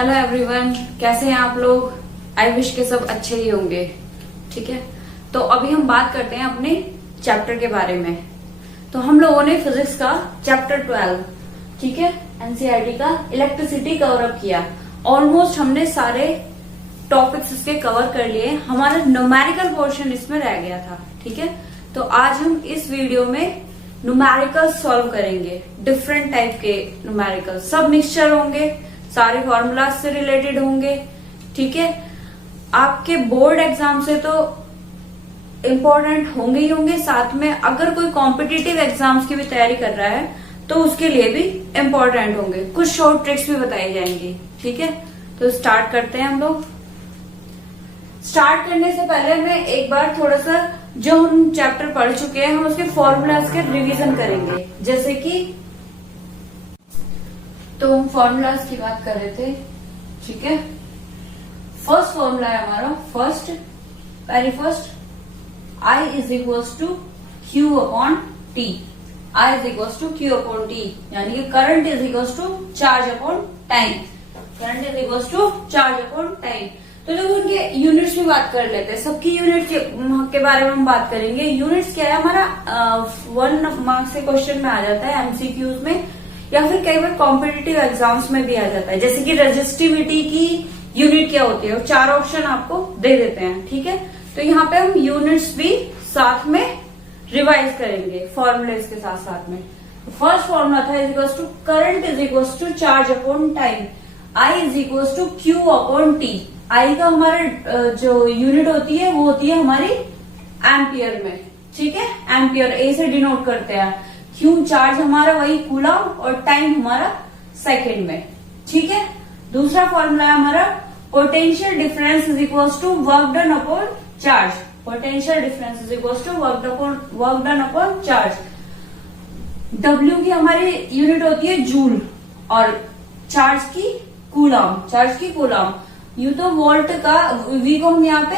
Hello everyone, कैसे हैं आप लोग। आई विश के सब अच्छे ही होंगे। ठीक है, तो अभी हम बात करते हैं अपने चैप्टर के बारे में। तो हम लोगों ने फिजिक्स का चैप्टर 12, ठीक है, एनसीईआरटी का इलेक्ट्रिसिटी कवर अप किया। ऑलमोस्ट हमने सारे टॉपिक्स इसके कवर कर लिए। हमारा न्यूमेरिकल पोर्शन इसमें रह गया था। ठीक है, तो आज हम इस वीडियो में न्यूमेरिकल सॉल्व करेंगे। डिफरेंट टाइप के न्यूमेरिकल, सब मिक्सचर होंगे, सारे फॉर्मूलाज से रिलेटेड होंगे। ठीक है, आपके बोर्ड एग्जाम से तो इम्पोर्टेंट होंगे ही होंगे, साथ में अगर कोई कॉम्पिटिटिव एग्जाम्स की भी तैयारी कर रहा है तो उसके लिए भी इम्पोर्टेंट होंगे। कुछ शॉर्ट ट्रिक्स भी बताई जाएंगी। ठीक है, तो स्टार्ट करते हैं हम लोग। स्टार्ट करने से पहले मैं एक बार थोड़ा सा जो हम चैप्टर पढ़ चुके हैं हम उसके फॉर्मूलाज के रिवीजन करेंगे। जैसे कि तो हम फॉर्मूलाज की बात कर रहे थे। ठीक है, फर्स्ट फॉर्मूला है हमारा very first I is equals to Q upon T. I is equals to Q upon T, यानी कि current is equals to charge upon time. Current is equals to charge upon time. तो लोग उनके units में बात कर लेते हैं। सबकी यूनिट के बारे में हम बात करेंगे। यूनिट्स क्या है हमारा 1 मार्क्स से क्वेश्चन में आ जाता है, एमसीक्यूज में, या फिर कई बार कॉम्पिटिटिव एग्जाम्स में भी आ जाता है। जैसे कि रेजिस्टिविटी की यूनिट क्या होती है, वो 4 ऑप्शन आपको दे देते हैं। ठीक है, तो यहाँ पे हम यूनिट्स भी साथ में रिवाइज करेंगे फॉर्मूलेस के साथ साथ में। फर्स्ट फॉर्मूला था is equals to current is equals to charge upon time. I is equals to Q upon T. I का हमारा जो यूनिट होती है वो होती है हमारी एम्पियर में। ठीक है, एम्पियर ए से डिनोट करते हैं। क्यू चार्ज हमारा वही कूलम और टाइम हमारा सेकेंड में। ठीक है, दूसरा फॉर्मूला है हमारा potential difference is equals to work done upon charge. Potential difference is equals to work done upon charge. W की हमारी यूनिट होती है जूल और चार्ज की कूलम। यू तो वोल्ट का वी को हम यहाँ पे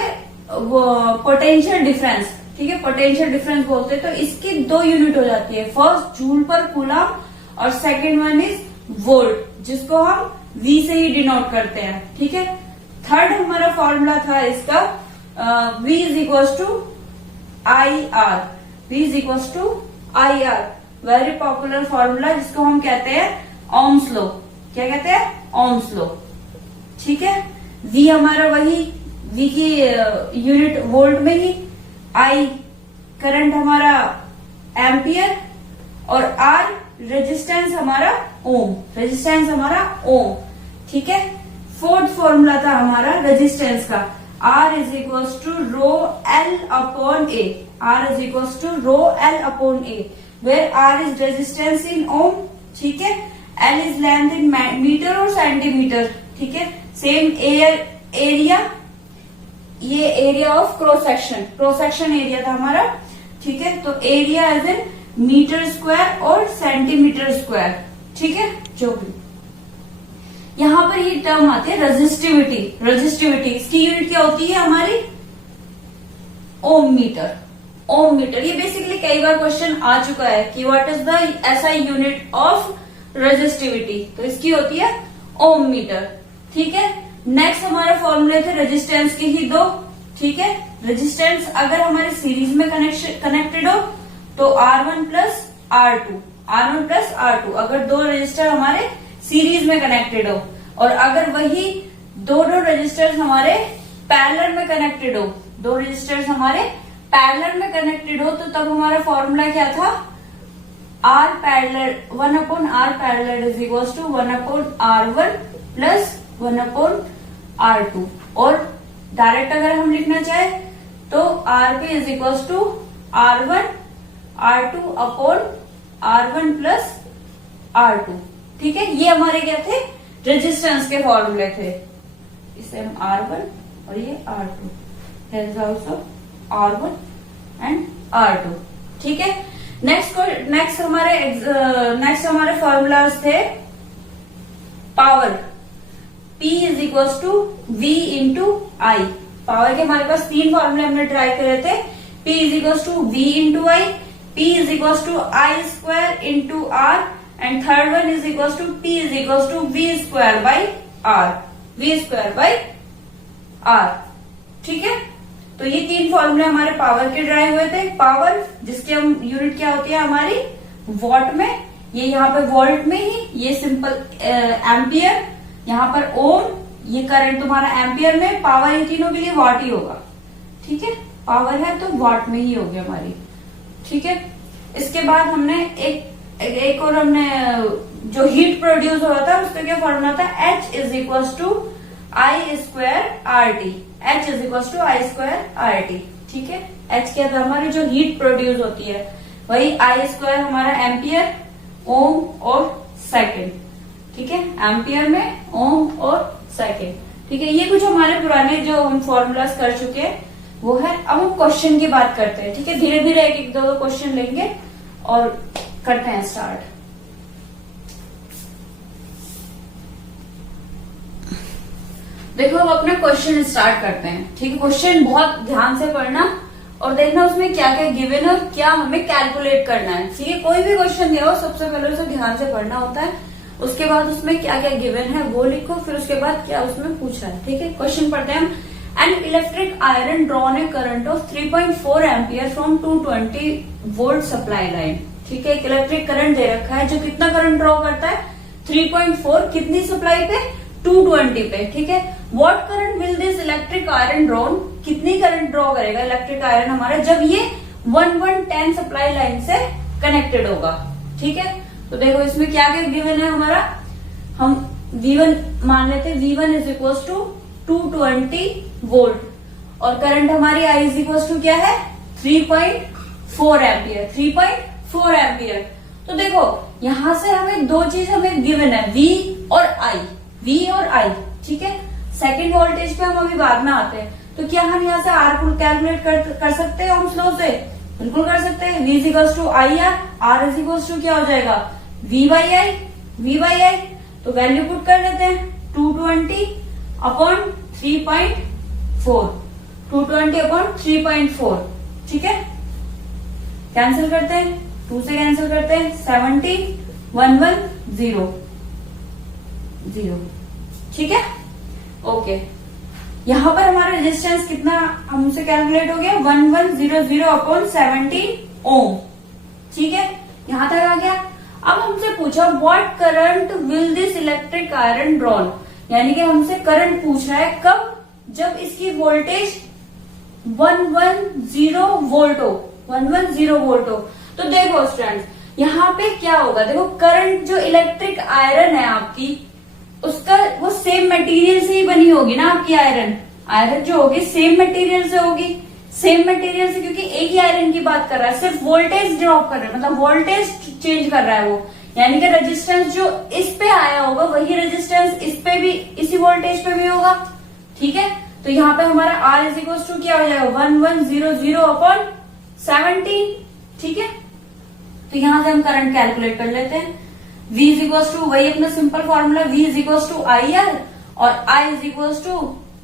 पोटेंशियल डिफरेंस, ठीक है, पोटेंशियल डिफरेंस बोलते हैं। तो इसकी 2 यूनिट हो जाती है, फर्स्ट जूल पर कूलम और सेकेंड वन इज वोल्ट, जिसको हम V से ही डिनोट करते हैं। ठीक है, थर्ड हमारा फॉर्मूला था इसका V is equals to I R. V is equals to I R, very popular formula, जिसको हम कहते हैं ओम्स लॉ। क्या कहते हैं? Ohm's law. ठीक है, V हमारा वही, V की यूनिट वोल्ट में ही, I करंट हमारा एम्पियर और R रेजिस्टेंस हमारा ओम। ठीक है, फोर्थ फॉर्मूला था हमारा रेजिस्टेंस का, R is equals to rho L upon A. R is equals to rho L upon A, where R is resistance in ohm. ठीक है, L is length in metre और centimetre. ठीक है, same area, ये area of cross section area था हमारा। ठीक है, तो area as in metre square और सेंटीमीटर स्क्वायर। ठीक है, जो भी यहां पर ये टर्म आती है रेजिस्टिविटी। इसकी यूनिट क्या होती है हमारी? ओम मीटर। ये बेसिकली कई बार क्वेश्चन आ चुका है कि what is the SI unit of resistivity, तो इसकी होती है ओम मीटर। ठीक है, नेक्स्ट हमारे फॉर्मूले थे रेजिस्टेंस के ही 2। ठीक है, रेजिस्टेंस अगर हमारे सीरीज में कनेक्टेड हो तो R1 प्लस R2। अगर 2 रजिस्टर हमारे सीरीज में कनेक्टेड हो, और अगर वही दोनों रजिस्टर्स हमारे पैरेलल में कनेक्टेड हो, 2 रजिस्टर्स हमारे पैरेलल में कनेक्टेड हो, तो तब हमारा फॉर्मूला क्या था? R parallel 1 upon R parallel is equals to 1 upon R1 plus 1 upon R2। और डायरेक्ट अगर हम लिखना चाहे तो RP is equals to R1 upon R1 plus R2। ठीक है, ये हमारे क्या थे? रेजिस्टेंस के फॉर्मूले थे। इसे हम R1 और ये R2, here also R1 and R2। ठीक है, नेक्स्ट हमारे फॉर्मूलाज थे power. P is equals to V into I. Power के हमारे पास 3 फॉर्मूले हमने ट्राई करे थे। P is equals to V into I, P is equals to I square into R, and third one is equals to P is equals to V square by R। V square by R। ठीक है, तो ये 3 फॉर्मूले हमारे power के drive हुए थे। Power जिसकी हम यूनिट क्या होती है हमारी वॉट में, ये यहाँ पे वोल्ट में ही, ये सिंपल एम्पियर, यहाँ पर ओम, ये करंट तुम्हारा एम्पियर में, पावर इन तीनों के लिए वॉट ही होगा। ठीक है, पावर है तो वॉट में ही होगी हमारी। ठीक है, इसके बाद हमने एक और हमने जो हीट प्रोड्यूस हुआ था उसका क्या फॉर्मूला था, H is equal to I square R T. H is equal to I square R T. ठीक है, H क्या था, हमारी जो हीट प्रोड्यूस होती है वही आई स्क्वायर हमारा एम्पियर, ओम और सेकेंड। ठीक है, एम्पियर में ओम और सेकेंड। ठीक है, ये कुछ हमारे पुराने जो हम फॉर्मूलाज कर चुके हैं वो है। अब हम क्वेश्चन की बात करते हैं। ठीक है, धीरे धीरे एक एक दो क्वेश्चन लेंगे और करते हैं स्टार्ट। देखो अब अपना क्वेश्चन स्टार्ट करते हैं। ठीक है, क्वेश्चन बहुत ध्यान से पढ़ना और देखना उसमें क्या क्या गिवन है और क्या हमें कैलकुलेट करना है। ठीक है, कोई भी क्वेश्चन दिया हो सबसे पहले उसे ध्यान से पढ़ना होता है, उसके बाद उसमें क्या क्या गिवन है वो लिखो, फिर उसके बाद क्या उसमें पूछा है। ठीक है, क्वेश्चन पढ़ते हैं हम। An electric iron drawn A current of 3.4 ampere from 220 volt supply line. ठीक है, एक इलेक्ट्रिक करंट दे रखा है जो कितना करंट ड्रॉ करता है 3.4, कितनी सप्लाई पे 220 पे। ठीक है, what current will this electric iron drawn, कितनी करंट ड्रॉ करेगा इलेक्ट्रिक आयरन हमारा जब ये 1110 सप्लाई लाइन से कनेक्टेड होगा। ठीक है, तो देखो इसमें क्या क्या गिवन है हमारा, हम V1 मान लेते हैं, V1 is equal to 220 volt और करंट हमारी I इज इक्वल टू क्या है 3.4 एम्पियर। 3.4 एम्पियर। तो देखो यहां से हमें दो चीज हमें गिवन है, V और I। ठीक है, सेकंड वोल्टेज पे हम अभी बाद में आते हैं। तो क्या हम यहाँ से R को कैलकुलेट कर सकते हैं ओम्स लॉ से? बिल्कुल कर सकते हैं। V is equal to I R is equal to क्या हो जाएगा V बाई आई। तो वैल्यू पुट कर देते हैं 220 अपॉन 3.4, 220 अपॉन 3.4। ठीक है, कैंसिल करते हैं, 2 से कैंसिल करते हैं, 70, 1 1 0 0। ठीक है, ओके। यहां पर हमारा रेजिस्टेंस कितना हमसे कैलकुलेट हो गया 1100 अपॉन 70 ओम। ठीक है, यहां तक आ गया। अब हमसे पूछा what current will this electric iron drawn, यानी कि हमसे करंट पूछ रहा है कब, जब इसकी वोल्टेज 110 वोल्ट हो, 110 वोल्ट हो। तो देखो स्टूडेंट्स यहाँ पे क्या होगा, देखो करंट जो इलेक्ट्रिक आयरन है आपकी उसका वो सेम मटेरियल से ही बनी होगी ना आपकी आयरन जो होगी सेम मटेरियल से होगी, सेम मटेरियल से, क्योंकि एक ही आयरन की बात कर रहा है, सिर्फ वोल्टेज ड्रॉप कर रहा है, मतलब वोल्टेज चेंज कर रहा है वो, यानी कि रेजिस्टेंस जो इस पे आया होगा वही रेजिस्टेंस इस पे भी, इसी वोल्टेज पे भी होगा। ठीक है, तो यहाँ पे हमारा R इज इक्वल टू क्या हो जाएगा 1100 अपॉन 70। ठीक है, तो यहां से हम करंट कैलकुलेट कर लेते हैं। V इज इक्वल टू वही अपना simple formula, V is equal to I R और I is equal to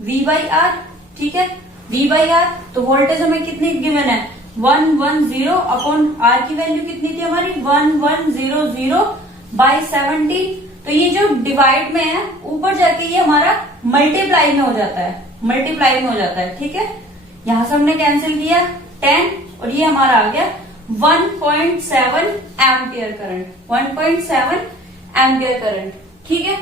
V by R. ठीक है, V बाई आर, तो वोल्टेज हमें कितनी गिवन है 110 अपॉन R की वैल्यू कितनी थी हमारी 1100 बाई 70। तो ये जो डिवाइड में है ऊपर जाके ये हमारा मल्टीप्लाई में हो जाता है, ठीक है, यहां से हमने कैंसिल किया 10 और ये हमारा आ गया 1.7 एम्पियर करंट, 1.7 एम्पियर करंट। ठीक है,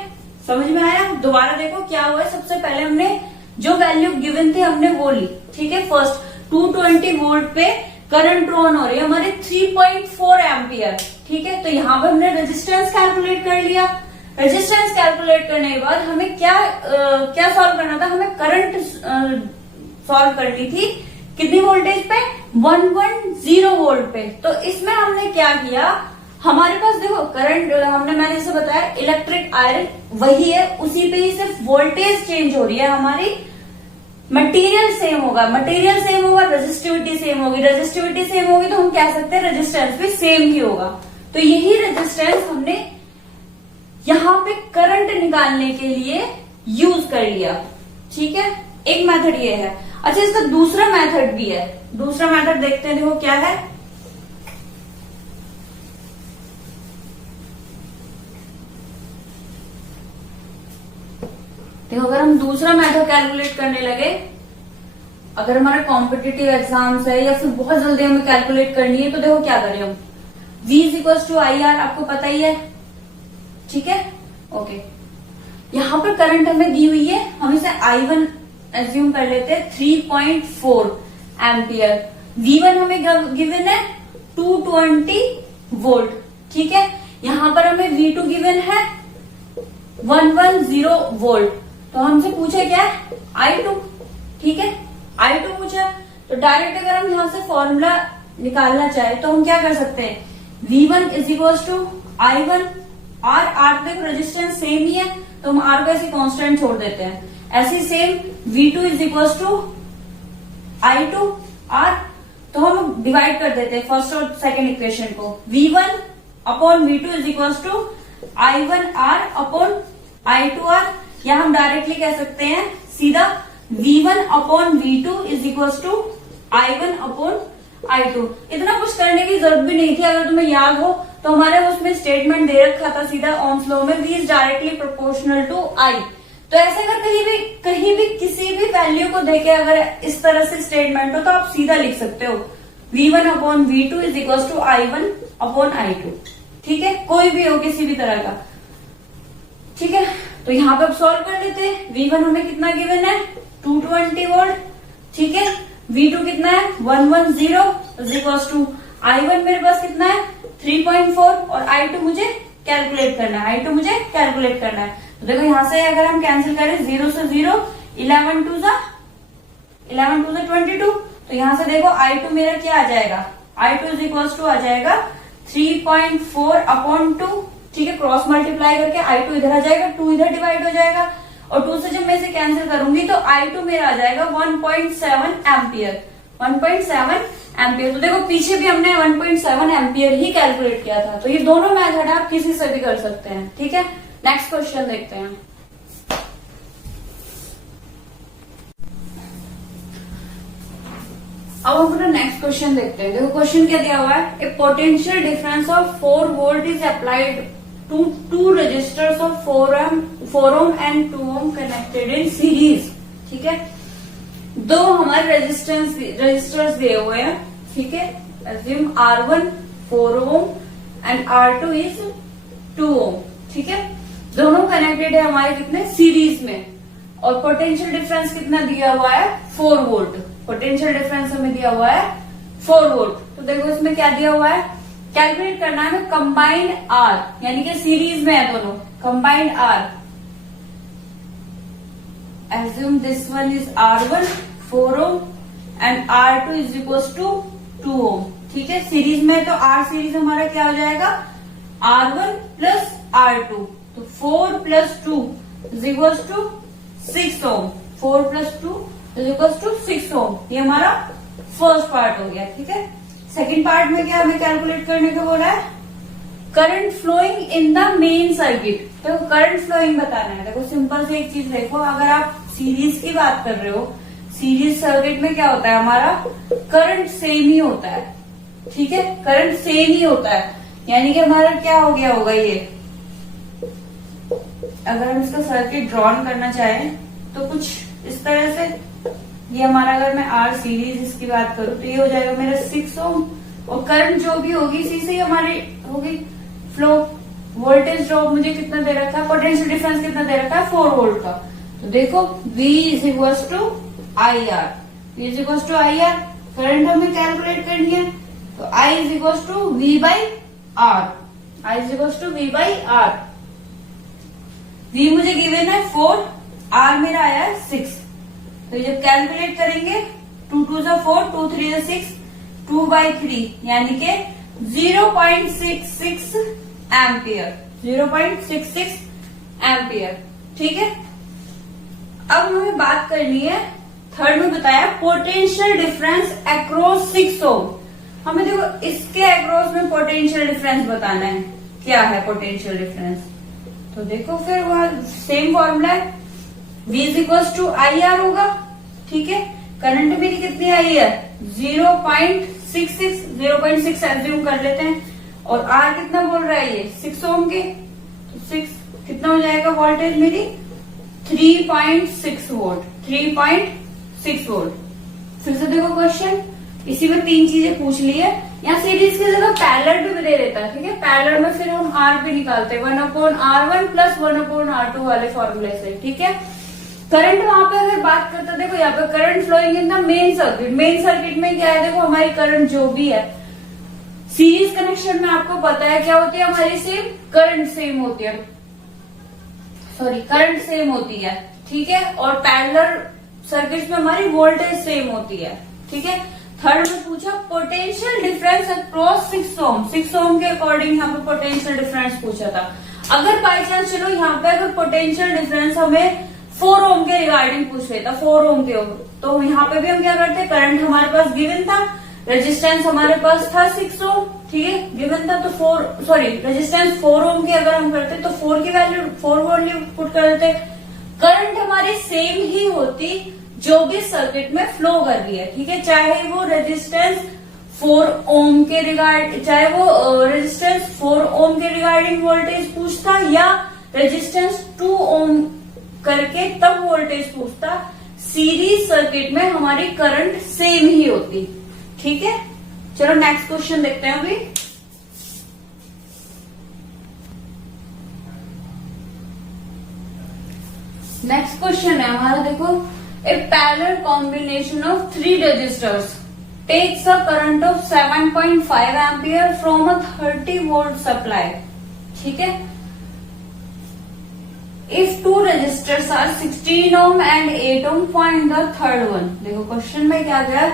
समझ में आया? दोबारा देखो क्या हुआ है, सबसे पहले हमने जो वैल्यू गिवन थी हमने वो ली। ठीक है, फर्स्ट 220 वोल्ट पे करंट ड्रॉन हो रही है हमारे 3.4 एम्पियर। ठीक है, तो यहाँ पे हमने रेजिस्टेंस कैलकुलेट कर लिया। रेजिस्टेंस कैलकुलेट करने के बाद हमें क्या सॉल्व करना था, हमें करंट सॉल्व करनी थी कितनी वोल्टेज पे 110 वोल्ट पे। तो इसमें हमने क्या किया, हमारे पास देखो करंट मैंने जैसे बताया इलेक्ट्रिक आयरन वही है, उसी पे ही सिर्फ वोल्टेज चेंज हो रही है हमारी, मटेरियल सेम होगा, रेजिस्टिविटी सेम होगी, तो हम कह सकते हैं रेजिस्टेंस भी सेम ही होगा। तो यही रेजिस्टेंस हमने यहां पे करंट निकालने के लिए यूज कर लिया। ठीक है, एक मेथड ये है। अच्छा, इसका दूसरा मेथड भी है, दूसरा मेथड देखते हैं, देखो क्या है। देखो अगर हम दूसरा मेथड कैलकुलेट करने लगे, अगर हमारा कॉम्पिटिटिव एग्जाम्स है या फिर बहुत जल्दी हमें कैलकुलेट करनी है, तो देखो क्या करें हम, V is equal to I R, आपको पता ही है, ठीक है, ओके। यहाँ पर करंट हमें दी हुई है, हम इसे I1 एज्यूम कर लेते हैं 3.4 एम्पियर। V1 हमें गिवन है 220 वोल्ट, ठीक है। यहाँ पर हमें V2 गिवन है 110 वोल्ट। तो हमसे पूछे क्या है, I2, ठीक है, I2 पूछा। तो डायरेक्ट अगर हम यहाँ से फॉर्मूला निकालना चाहे तो हम क्या कर सकते हैं, V1 is equal to I1 R तो रेजिस्टेंस सेम ही है, तो हम R को ऐसे कांस्टेंट छोड़ देते हैं। ऐसे same V2 is equal to I2 R, तो हम डिवाइड कर देते हैं फर्स्ट और सेकंड इक्वेशन को। V1 upon V2 is equal to I1 R upon I2 R, या हम डायरेक्टली कह सकते हैं सीधा V1 upon V2 is equal to I1 upon I2। इतना कुछ करने की जरूरत भी नहीं थी, अगर तुम्हें याद हो तो हमारे उसमें स्टेटमेंट दे रखा था सीधा ओम्स लॉ में, V is directly proportional to I। तो ऐसे अगर कहीं भी किसी भी वैल्यू को देके अगर इस तरह से स्टेटमेंट हो तो आप सीधा लिख सकते हो V1 upon V2 is equal to I1 upon I2, ठीक है, कोई भी हो किसी भी तरह का, ठीक है। तो यहाँ पे अब सॉल्व कर लेते हैं। V1 हमें कितना गिवन है 220 वोल्ट, ठीक है। V2 कितना है 110 इज इक्वल टू I1 मेरे पास कितना है 3.4 और I2 मुझे कैलकुलेट करना है, तो देखो यहाँ से अगर हम कैंसिल करें 0 से 0, 11 टू जा 22, तो यहाँ से देखो I2 मेरा क्या आ जाएगा, I2 इज इक्वल टू आ जाएगा 3.4 अपॉन 2, ठीक है। क्रॉस मल्टीप्लाई करके I2 इधर आ जाएगा, 2 इधर डिवाइड हो जाएगा, और 2 से जब मैं इसे कैंसिल करूंगी तो I2 मेरा आ जाएगा 1.7 एम्पियर, 1.7 एम्पियर। तो देखो पीछे भी हमने 1.7 एम्पियर ही कैलकुलेट किया था। तो ये दोनों मेथड आप किसी से भी कर सकते हैं, ठीक है। नेक्स्ट क्वेश्चन देखते हैं। अब हम अपना नेक्स्ट क्वेश्चन देखते हैं। देखो क्वेश्चन क्या दिया हुआ है, a potential difference of 4 volt is applied to 2 resistors of 4 ohm and 2 ohm connected in series, ठीक है। दो हमारे रजिस्टर्स दिए हुए हैं, ठीक है। Assume R1 4 ohm and R2 is 2 ओम, ठीक है। दोनों कनेक्टेड है हमारे कितने सीरीज में, और पोटेंशियल डिफरेंस कितना दिया हुआ है 4 वोल्ट। पोटेंशियल डिफरेंस हमें दिया हुआ है 4 वोल्ट। तो देखो इसमें क्या दिया हुआ है, कैलकुलेट करना है हमें कंबाइंड R, यानी कि सीरीज में है दोनों, combined R। Assume this one is R1 4 ohm and R2 is equals to 2 ohm, ठीक है। सीरीज में तो R सीरीज हमारा क्या हो जाएगा R1 प्लस R2, तो 4 plus 2 is equals to 6 ohm, 4 plus 2 is equals to 6 ohm. ये हमारा फर्स्ट पार्ट हो गया, ठीक है। सेकंड पार्ट में क्या हमें कैलकुलेट करने को बोला है, current flowing in the main circuit. तो करंट फ्लोइंग बताना है। देखो सिंपल से एक चीज देखो, अगर आप सीरीज की बात कर रहे हो, सीरीज सर्किट में क्या होता है हमारा करंट सेम ही होता है, ठीक है, करंट सेम ही होता है। यानी कि हमारा क्या हो गया होगा, ये अगर हम इसका सर्किट ड्रॉन करना चाहें तो कुछ इस तरह से, ये हमारा अगर मैं R सीरीज इसकी बात करूं तो ये हो जाएगा मेरा 6 ओम, और करंट जो भी होगी इसी से ही हमारी होगी फ्लो। वोल्टेज ड्रॉप मुझे कितना दे रखा है, पोटेंशियल डिफरेंस कितना दे रखा है 4 वोल्ट का। तो देखो V is equal to I R, V is equal to I R, current हमें कैलकुलेट करनी है, तो I is equal to V by R, I is equal to V by R. V मुझे गिवन है 4, R मेरा आया है 6। तो जब कैलकुलेट करेंगे 2 2 जा 4, 2 3 जा 6, 2/3 यानी के 0.66 एम्पियर, 0.66 एम्पियर, ठीक है। अब हमें बात करनी है, थर्ड में बताया पोटेंशियल डिफरेंस अक्रॉस 6 ओम। हमें देखो इसके अक्रॉस में पोटेंशियल डिफरेंस बताना है, क्या है पोटेंशियल डिफरेंस। तो देखो फिर वह सेम फॉर्मूला है, V is equal to I R होगा, ठीक है। करंट मेरी कितनी आई है 0.66 एज्यूम कर लेते हैं, और R कितना बोल रहा है ये 6 ओम के, तो 6 कितना हो जाएगा वोल्टेज मेरी 3.6 वोल्ट, 3.6 वोल्ट। फिर से देखो क्वेश्चन, इसी में 3 चीजें पूछ ली है। यहाँ सीरीज की जगह पैरेलल भी दे देता है, ठीक है। पैरेलल में फिर हम आर भी निकालते हैं, 1/R1 प्लस 1/R2 वाले फॉर्मूले से, ठीक है। करंट वहां पे अगर बात करते हैं, देखो यहाँ पे current flowing in the main circuit. Main circuit में क्या है, देखो हमारी करंट जो भी है, सीरीज कनेक्शन में आपको पता है क्या होती है हमारी, सेम करंट सेम होती है, सॉरी करंट सेम होती है, ठीक है। और पैरेलल सर्किट में हमारी वोल्टेज सेम होती है, ठीक है। थर्ड में पूछा पोटेंशियल डिफरेंस अक्रॉस 6 ओम, 6 ओम के अकॉर्डिंग यहाँ पे पोटेंशियल डिफरेंस पूछा था। अगर बाई चांस चलो यहाँ पे अगर पोटेंशियल डिफरेंस हमें 4 ओम के रिगार्डिंग पूछ रहे था, 4 ओम के, तो यहाँ पे भी हम क्या करते, करंट हमारे पास गिवन था, रेजिस्टेंस हमारे पास था 6 ओम, ठीक है, गिवन था, तो रेजिस्टेंस 4 ओम की अगर हम करते तो 4 की वैल्यू 4 वैल्यू पुट कर देते। करंट हमारी सेम ही होती जो भी सर्किट में फ्लो कर रही है, ठीक है, चाहे वो रेजिस्टेंस 4 ओम के रिगार्ड, चाहे वो रेजिस्टेंस 4 ओम के रिगार्डिंग वोल्टेज पूछता या रेजिस्टेंस 2 ओम करके तब वोल्टेज पूछता, सीरीज सर्किट में हमारी करंट सेम ही होती, ठीक है। चलो नेक्स्ट क्वेश्चन देखते हैं अभी। नेक्स्ट क्वेश्चन है हमारा, देखो, a parallel combination of 3 resistors takes a current of 7.5 ampere from a 30 volt supply, ठीक है। If 2 resistors are 16 ohm and 8 ohm, find the third one। देखो क्वेश्चन में क्या गया,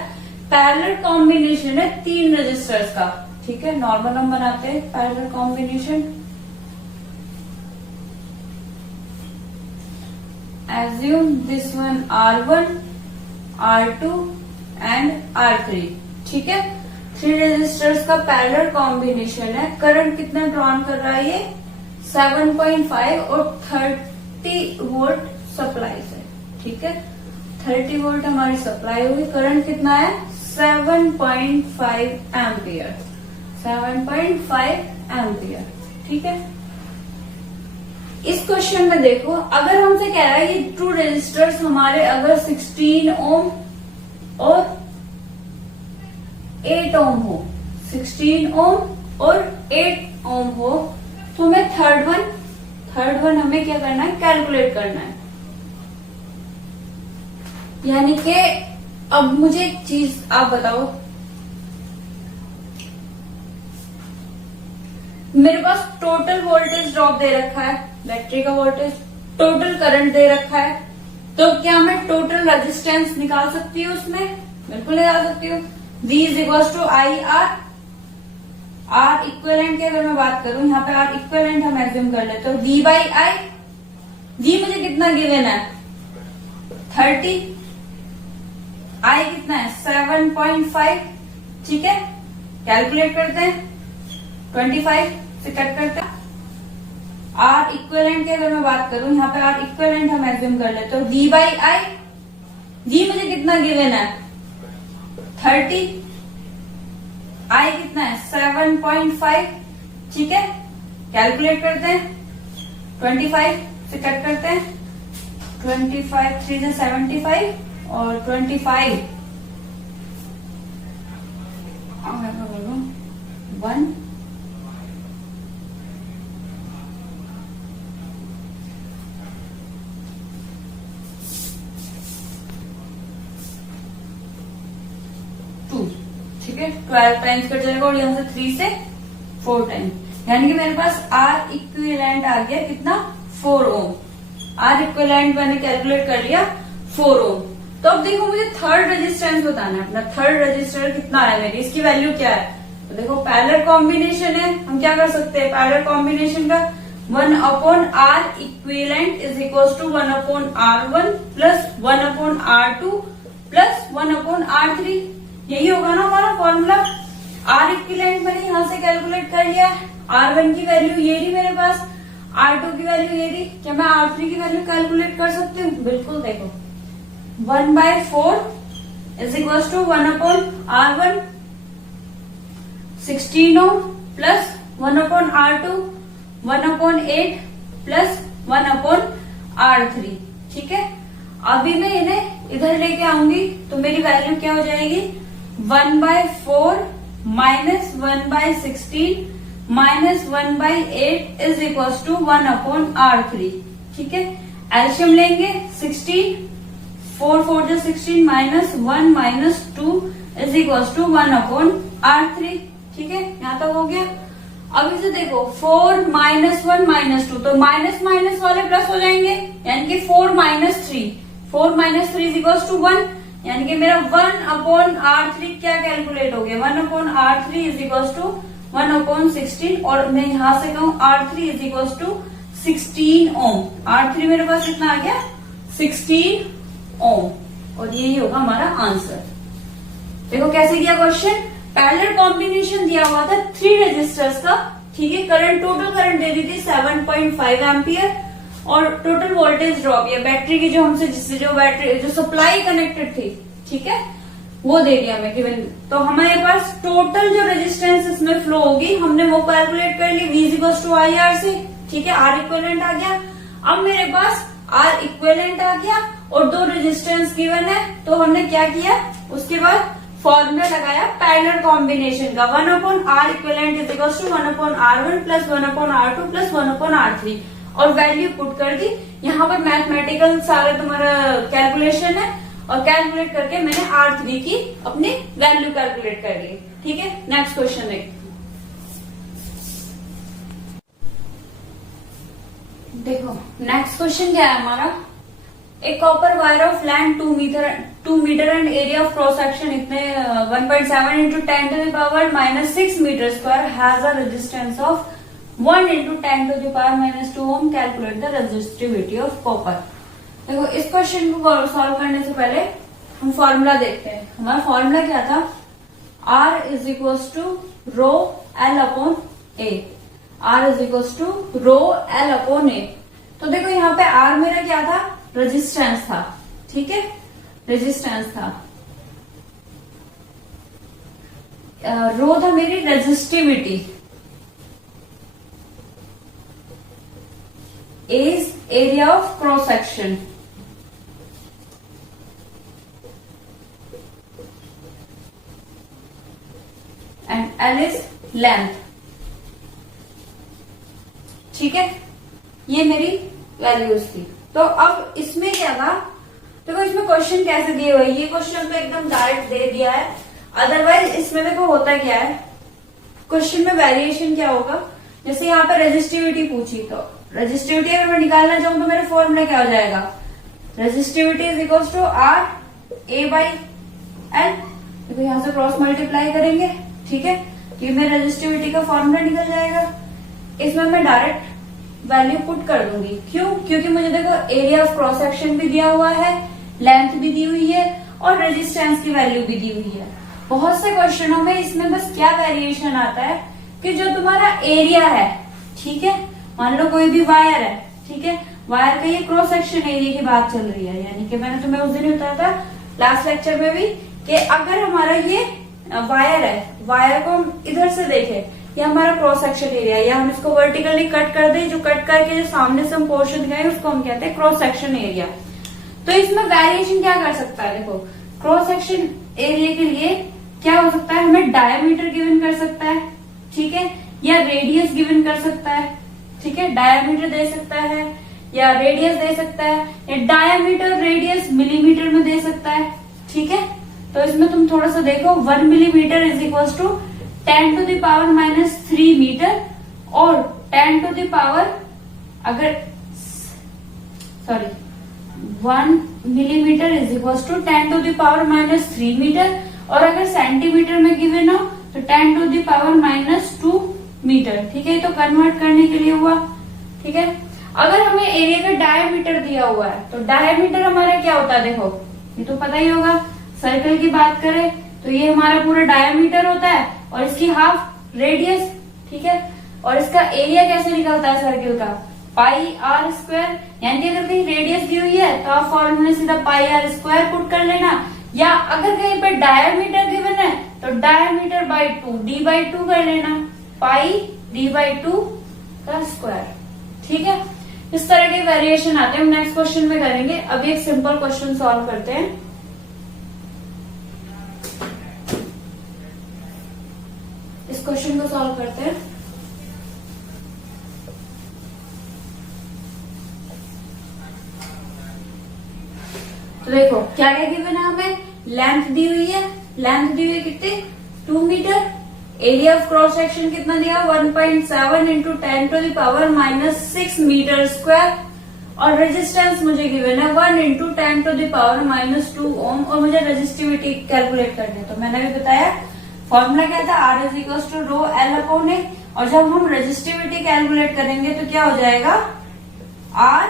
पैरेलल कॉम्बिनेशन है 3 रेजिस्टर्स का, ठीक है। नॉर्मल हम बनाते हैं parallel combination. Assume this one R1, R2 and R3, ठीक है। 3 रेजिस्टर्स का पैरेलल कॉम्बिनेशन है। करंट कितना ड्रॉन कर रहा है ये, 7.5 और 30 वोल्ट सप्लाई से, ठीक है। 30 वोल्ट हमारी सप्लाई हुई, करंट कितना है 7.5 एम्पियर, 7.5 एम्पियर, ठीक है। इस क्वेश्चन में देखो, अगर हमसे कह रहा है ये 2 रेजिस्टर्स हमारे अगर 16 ओम और 8 ओम हो, 16 ओम और 8 ओम हो, तो हमें थर्ड वन हमें क्या करना है, कैलकुलेट करना है। यानी कि अब मुझे एक चीज आप बताओ, मेरे पास टोटल वोल्टेज ड्रॉप दे रखा है, बैटरी का वोल्टेज, टोटल करंट दे रखा है, तो क्या मैं टोटल रेजिस्टेंस निकाल सकती हूँ उसमें? बिल्कुल निकाल सकती हूँ। V is equal to I R. R equivalent की अगर मैं बात करूं, यहाँ पे आर इक्विवेलेंट हम एज्यूम कर लेते हैं, V बाई आई। V मुझे कितना गिवन है 30, आई कितना है 7.5, ठीक है। कैलकुलेट करते हैं, 25 से कट करते हैं। आर इक्विवेलेंट की अगर मैं बात करूं, यहाँ पे आर इक्विवेलेंट हम एज्यूम कर लेते हैं, V बाई आई। V मुझे कितना गिवन है 30, आई कितना है 7.5, ठीक है। कैलकुलेट करते हैं, 25 से कट करते हैं, 25 3 से 75 और 25 1 2, ठीक है। 12 टाइम्स कट जाएगा और यहाँ से 3 से 4 टाइम, यानी कि मेरे पास आर इक्विवेलेंट आ गया कितना 4 ओम। आर इक्विवेलेंट मैंने कैलकुलेट कर लिया 4 ओम। तो अब देखो मुझे थर्ड रेजिस्टेंस बताना है अपना, थर्ड रेजिस्टर कितना है मेरी, इसकी वैल्यू क्या है। तो देखो पैरेलल कॉम्बिनेशन है, हम क्या कर सकते हैं पैरेलल कॉम्बिनेशन का, 1/R equivalent is equal to 1/R1 plus 1/R2 plus 1/R3, यही होगा ना हमारा फॉर्मूला। आर इक्विवेलेंट मैंने यहां से कैलकुलेट कर लिया, R1 की वैल्यू ये रही मेरे पास, R2 की वैल्यू ये रही, क्या मैं R3 की वैल्यू कैलकुलेट कर सकती हूँ? बिल्कुल। देखो 1/4 is equal to 1/R1, 16 ohm plus 1/R2, 1/8 plus 1/R3, ठीक है। अभी मैं इन्हें इधर लेके आऊंगी तो मेरी वैल्यू क्या हो जाएगी, 1/4 minus 1/16 minus 1/8 is equal to 1/R3। ठीक है, एल्शियम लेंगे 16, 4 4 जो 16 minus 1 minus 2 is equal to 1/R3। ठीक है, यहां तक हो गया। अब इसे देखो 4 माइनस 1 माइनस 2, तो माइनस माइनस वाले प्लस हो जाएंगे, यानी कि 4 minus 3, 4 minus 3 is equal to 1, यानी कि मेरा 1/R3 क्या कैलकुलेट हो गया, 1/R3 इज इक्वल टू 1/16। और मैं यहां से कहूं R3 is equal to 16 Om. R3 मेरे पास कितना आ गया, 16 ओम, और यही होगा हमारा आंसर। देखो कैसे किया क्वेश्चन, पैरेलल कॉम्बिनेशन दिया हुआ था 3 रेजिस्टर्स का। ठीक है, करंट टोटल करंट दे दी थी 7.5 एम्पियर, और टोटल वोल्टेज ड्रॉप या बैटरी की जो हमसे जिससे जो बैटरी जो सप्लाई कनेक्टेड थी, ठीक है, वो दे दिया हमें गिवन। तो हमारे पास टोटल जो रेजिस्टेंस इसमें फ्लो होगी हमने वो कैलकुलेट कर ली, V इक्वल्स टू IR से। ठीक है, R इक्विवेलेंट आ गया। अब मेरे पास R इक्विवेलेंट आ गया और 2 रेजिस्टेंस गिवन है, तो हमने क्या किया, उसके बाद फॉर्मूला लगाया पैरेलल कॉम्बिनेशन का, 1/R equivalent is equal to 1/R1 plus 1/R2 plus 1/R3, और वैल्यू पुट कर दी। यहाँ पर मैथमेटिकल सारा तुम्हारा कैलकुलेशन है, और कैलकुलेट करके मैंने R3 की अपनी वैल्यू कैलकुलेट कर ली। ठीक है, नेक्स्ट क्वेश्चन देखते हैं। देखो नेक्स्ट क्वेश्चन क्या है हमारा, एक copper wire of length 2 metre and area of cross section इतने 1.7 into 10 to the power -6 metre square has a resistance of 1 into 10 to the power -2 ohm, calculate the resistivity of copper. देखो इस question को solve करने से पहले हम formula देखते हैं। हमारा फॉर्मूला क्या था, R is equal to rho L upon A, R is equal to rho L upon A। तो देखो यहाँ पे R मेरा क्या था, रेजिस्टेंस था। ठीक है, रेजिस्टेंस था, रो था मेरी resistivity, is area of cross section, and L is length. ठीक है, ये मेरी वैल्यूज थी। तो अब इसमें क्या था, देखो इसमें क्वेश्चन कैसे दिए हुए, ये क्वेश्चन तो एकदम डायरेक्ट दे दिया है। अदरवाइज इसमें देखो होता क्या है, क्वेश्चन में वेरिएशन क्या होगा, जैसे यहाँ पे रेजिस्टिविटी पूछी, तो रेजिस्टिविटी अगर मैं निकालना चाहूँ तो मेरा फॉर्मूला क्या हो जाएगा, resistivity is equal to R A/L। देखो यहाँ से क्रॉस मल्टीप्लाई करेंगे, ठीक है, ये मेरे रेजिस्टिविटी का फॉर्मूला निकल जाएगा। इसमें मैं डायरेक्ट वैल्यू पुट कर दूंगी, क्यों, क्योंकि मुझे देखो एरिया ऑफ क्रॉस सेक्शन भी दिया हुआ है, लेंथ भी दी हुई है, और रेजिस्टेंस की वैल्यू भी दी हुई है। बहुत से क्वेश्चनों में इसमें बस क्या वेरिएशन आता है कि जो तुम्हारा एरिया है, ठीक है, मान लो कोई भी वायर है, ठीक है, वायर का ये क्रॉस सेक्शन एरिया की बात चल रही है, यानी कि मैंने तुम्हें उस दिन बताया था लास्ट लेक्चर में भी कि अगर हमारा ये वायर है, वायर को हम इधर से देखें, ये हमारा क्रॉस सेक्शन एरिया, या हम इसको वर्टिकली कट कर दें, जो कट करके जो सामने से हम पोर्शन दिखाएं उसको हम कहते हैं क्रॉस सेक्शन एरिया। तो इसमें वेरिएशन क्या कर सकता है, देखो क्रॉस सेक्शन एरिया के लिए क्या हो सकता है, हमें डायमीटर गिवन कर सकता है, ठीक है, या रेडियस गिवन कर सकता है, ठीक है, डायमीटर दे सकता है या रेडियस दे सकता है, या डायमीटर रेडियस मिलीमीटर में दे सकता है। ठीक है, तो इसमें तुम थोड़ा सा देखो, 1 millimetre is equal to 10 to the power -3 metre, और 10 टू द पावर अगर 1 millimetre is equal to 10 to the power -3 metre, और अगर सेंटीमीटर में गिवन हो तो 10 टू द पावर -2 मीटर। ठीक है, तो कन्वर्ट करने के लिए हुआ। ठीक है, अगर हमें एरिया का डायमीटर दिया हुआ है तो डायमीटर हमारा क्या होता है, देखो ये तो पता ही होगा, सर्कल की बात करें तो ये हमारा पूरा डायमीटर होता है और इसकी हाफ रेडियस। ठीक है, और इसका एरिया कैसे निकलता है सर्कल का, πr², यानी कि अगर कहीं रेडियस दी हुई है तो आप फॉर्मूले सीधा πr² पुट कर लेना, या अगर कहीं पे डायमीटर गिवन है तो डायमीटर बाई 2 d/2 कर लेना, π d/2 का स्क्वायर। ठीक है, इस तरह के वेरिएशन आते हैं, हम नेक्स्ट क्वेश्चन में करेंगे। अभी एक सिंपल क्वेश्चन सॉल्व करते हैं। इस क्वेश्चन को सॉल्व करते हैं। तो देखो क्या क्या गिवन है हमें, लेंथ दी हुई है, लेंथ दी हुई है कितनी 2 metre, area of cross section कितना दिया 1.7 इंटू 10⁻⁻6 मीटर स्क्वायर, और रेजिस्टेंस मुझे गिवन है 1 इंटू 10⁻⁻2 ओम, और मुझे रेजिस्टिविटी कैलकुलेट करनी है। तो मैंने भी बताया फॉर्मूला क्या था, R is equal to rho L upon A, और जब हम रेजिस्टिविटी कैलकुलेट करेंगे तो क्या हो जाएगा R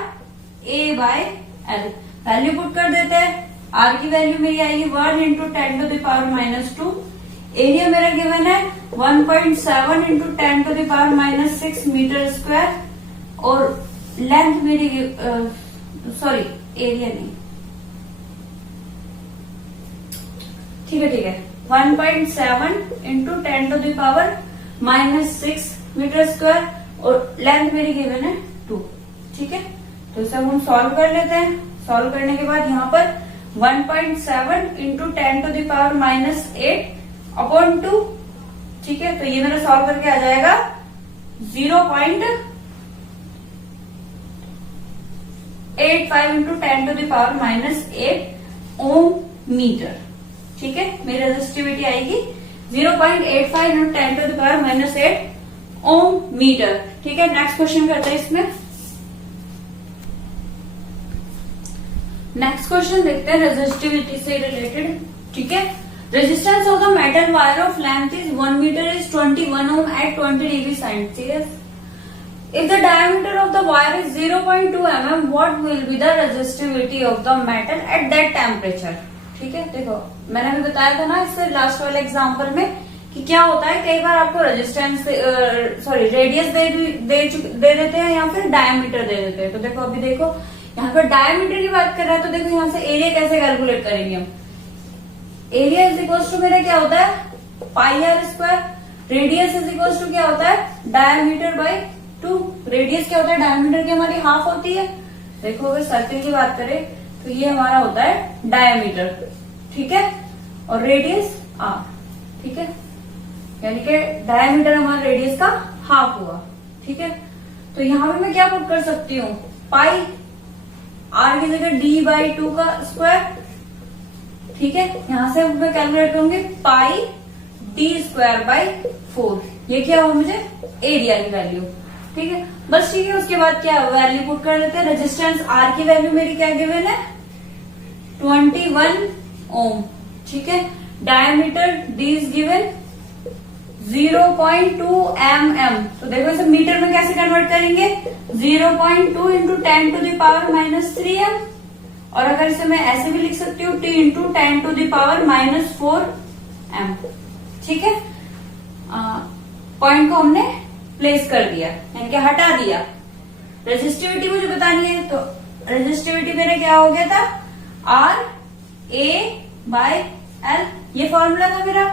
A by L. Value put कर देते हैं, R की वैल्यू मेरी आएगी 1 इंटू 10⁻⁻2, एरिया मेरा गिवन है 1.7 इंटू 10⁻⁻6 मीटर स्क्वायर, और लेंथ मेरी सॉरी एरिया नहीं, ठीक है 1.7 इंटू 10⁻⁻6 मीटर स्क्वायर, और लेंथ मेरी गिवन है 2, ठीक है। तो इसे हम सॉल्व कर लेते हैं। सॉल्व करने के बाद यहाँ पर 1.7 इंटू 10⁻⁻8 अपॉन 2, ठीक है। तो ये मेरा सॉल्व करके आ जाएगा 0.85 इंटू 10⁻⁻8 ओम मीटर, ठीक है। मेरी रेजिस्टिविटी आएगी 0.85 इंटू 10⁻⁻8 ओम मीटर, ठीक है। नेक्स्ट क्वेश्चन करते हैं इसमें। नेक्स्ट क्वेश्चन देखते हैं रेजिस्टिविटी से रिलेटेड, ठीक है। Resistance of the metal wire of length is 1 metre is 21 ohm at 20 degree centigrade. If the diameter of the wire is 0.2 mm, what will be the resistivity of the metal at that temperature? ठीक है, देखो मैंने अभी बताया था ना इससे last वाले एग्जांपल में कि क्या होता है, कई बार आपको रेजिस्टेंस सॉरी रेडियस दे देते हैं या फिर डायमीटर दे देते हैं। तो देखो अभी देखो यहाँ पर डायमीटर की बात कर रहा है, तो देखो यहाँ से एरिया कैसे कैलकुलेट करेंगे हम। एरिया इज इक्वल टू मेरा क्या होता है pi R square, radius is equal to क्या होता है डायमीटर बाई 2, रेडियस क्या होता है डायमीटर की हमारी हाफ होती है। देखो अगर सर्कल की बात करें तो ये हमारा होता है डायमीटर, ठीक है, और रेडियस आर, ठीक है, यानी कि डायमीटर हमारा रेडियस का हाफ हुआ, ठीक है। तो यहाँ पे मैं क्या पुट कर सकती हूँ पाई आर की जगह डी बाई 2 का स्क्वायर, ठीक है। यहां से मैं कैलकुलेट करूंगी पाई डी स्क्वायर बाई 4, ये क्या हुआ मुझे एरिया की वैल्यू, ठीक है। बस ठीक है, उसके बाद क्या वैल्यू पुट कर देते हैं। रेजिस्टेंस आर की वैल्यू मेरी क्या गिवन है 21 ओम, ठीक है। Diameter D is given 0.2 mm, तो देखो इसे मीटर में कैसे कन्वर्ट करेंगे 0.2 इंटू 10⁻⁻3 m, और अगर इसे मैं ऐसे भी लिख सकती हूँ T इंटू 10⁻⁻4 m, ठीक है। पॉइंट को हमने प्लेस कर दिया, यानी कि हटा दिया। रेजिस्टिविटी मुझे बतानी है, तो रेजिस्टिविटी मेरा क्या हो गया था R A बाय L, ये फॉर्मूला था मेरा।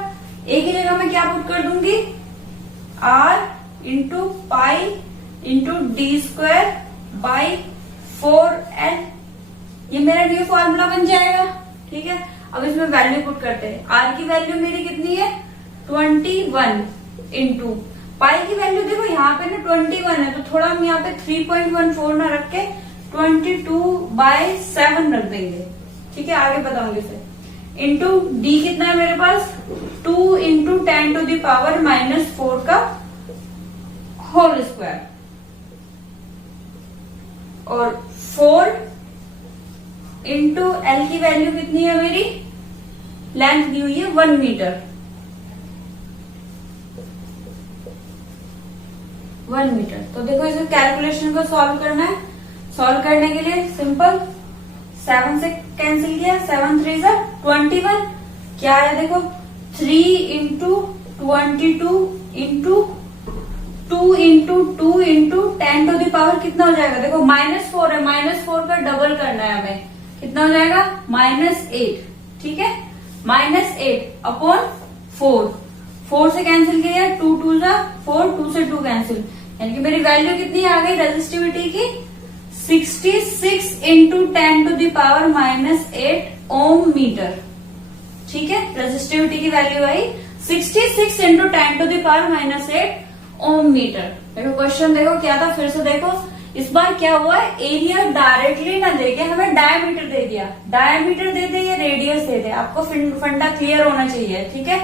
ए की जगह मैं क्या पुट कर दूंगी R into pi into D square by 4L, ये मेरा न्यू फॉर्मूला बन जाएगा, ठीक है। अब इसमें वैल्यू पुट करते हैं। R की वैल्यू मेरी कितनी है 21 इंटू पाई की वैल्यू देखो यहाँ पे ना 21 है, तो थोड़ा हम यहाँ पे 3.14 ना रख के 22/7 रख देंगे, ठीक है, आगे बताऊंगी फिर। इंटू डी कितना है मेरे पास 2 इंटू 10⁻⁻4 का होल स्क्वायर, और 4 इंटू एल की वैल्यू कितनी है मेरी, लेंथ दी हुई है 1 मीटर, 1 मीटर। तो देखो इसे कैलकुलेशन को सॉल्व करना है। सॉल्व करने के लिए सिंपल 7 से कैंसिल किया, 7 3 जा 21, क्या है देखो 3 into 22 into 2 into 2 into 10 to the power कितना हो जाएगा, देखो -4 है, -4 का डबल करना है हमें, कितना हो जाएगा -8, ठीक है, -8 अपॉन 4 से कैंसिल किया 2 2 जा 4, 2 से 2 कैंसिल, यानी कि मेरी वैल्यू कितनी आ गई रेजिस्टिविटी की 66 into 10 to the power -8 ohm metre. ठीक है, रेजिस्टिविटी की वैल्यू आई 66 into 10 to the power -8 ohm metre. देखो क्वेश्चन देखो क्या था, फिर से देखो। इस बार क्या हुआ है, एरिया डायरेक्टली ना देके हमें डायमीटर दे दिया, डायमीटर दे दे या रेडियस दे दे, आपको फंडा क्लियर होना चाहिए। ठीक है,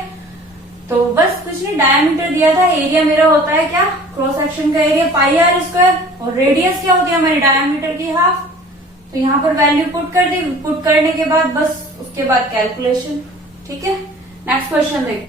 तो बस कुछ नहीं, डायमीटर दिया था, एरिया मेरा होता है क्या, क्रॉस सेक्शन का एरिया πr², और रेडियस क्या होती है हमारी डायमीटर की हाफ। तो यहाँ पर वैल्यू पुट कर दी, पुट करने के बाद बस उसके बाद कैलकुलेशन। ठीक है, नेक्स्ट क्वेश्चन देखते हैं।